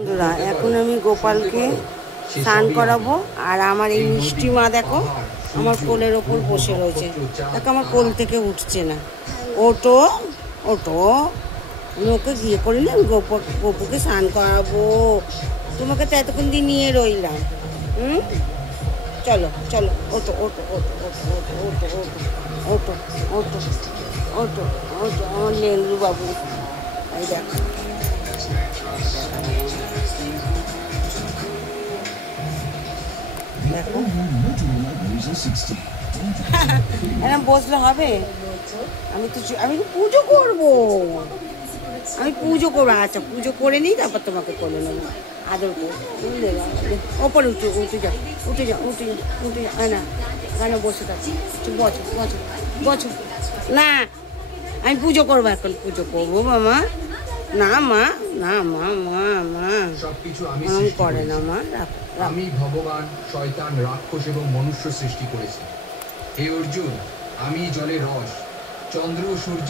বন্ধুরা, এখন আমি গোপালকে স্নান করাবো। আর আমার এই মিষ্টি মা দেখো আমার কোলের ওপর বসে রয়েছে, দেখো আমার কোল থেকে উঠছে না। ওটো ওটো, আমি ওকে গিয়ে করি না, গপুকে স্নান করাবো। তোমাকে তো এতক্ষণ দিয়ে নিয়ে রইলাম। চলো চলো, ওটো ওটো ওটো ওটো ওটো ওটো ওটো ওটো ওটো ওটো, আমার লেংরু বাবু। এই দেখো দেখো, এরকম বসলে হবে? আমি তো পুজো করবো, আচ্ছা পুজো করে নিই, তারপর তোমাকে করে নেবো, আদর করবো, বুঝলে? ওপরে উঠে যাও, না কেন বসে থাকি, বছর বছর বছর না, আমি পুজো করবো, এখন পুজো করবো মামা। না মা, না মা, মা মা সবকিছু আমি করে না মা। আমি ভগবান, শয়তান, রাক্ষস এবং মনুষ্য সৃষ্টি করেছি। হে অর্জুন, আমি জলের রস, চন্দ্র ও সূর্য